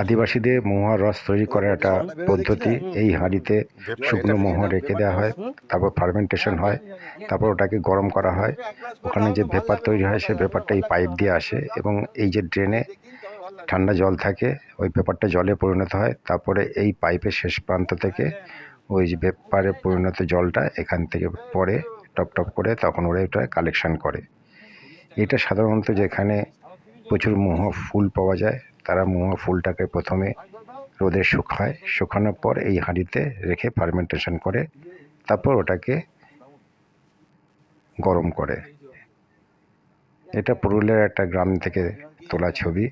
আদিবাসীদের মহুয়ার রস তৈরি করার একটা পদ্ধতি। এই হাঁড়িতে শুকনো মহুয়া রেখে দেওয়া হয়, তারপর ফার্মেন্টেশন হয়, তারপর ওটাকে গরম করা হয়। ওখানে যে ভেপার তৈরি হয় সেই ভেপারটা এই পাইপ দিয়ে আসে এবং এই যে ড্রেনে ঠান্ডা জল থাকে ওই ভেপারটা জলে পরিণত হয়। তারপরে এই পাইপের শেষ প্রান্ত থেকে ওই যে ভেপারে পরিণত জলটা এখান থেকে পড়ে টপ টপ করে, তখন ওরা এটা কালেকশন করে। এটা সাধারণত যেখানে প্রচুর মহুয়া ফুল পাওয়া যায় তারা মহুয়া ফুলটাকে প্রথমে রোদে শুকায়, শুকানোর পর এই হাঁড়িতে রেখে ফার্মেন্টেশন করে, তারপর ওটাকে গরম করে। এটা পুরুলিয়ার একটা গ্রাম থেকে তোলা ছবি।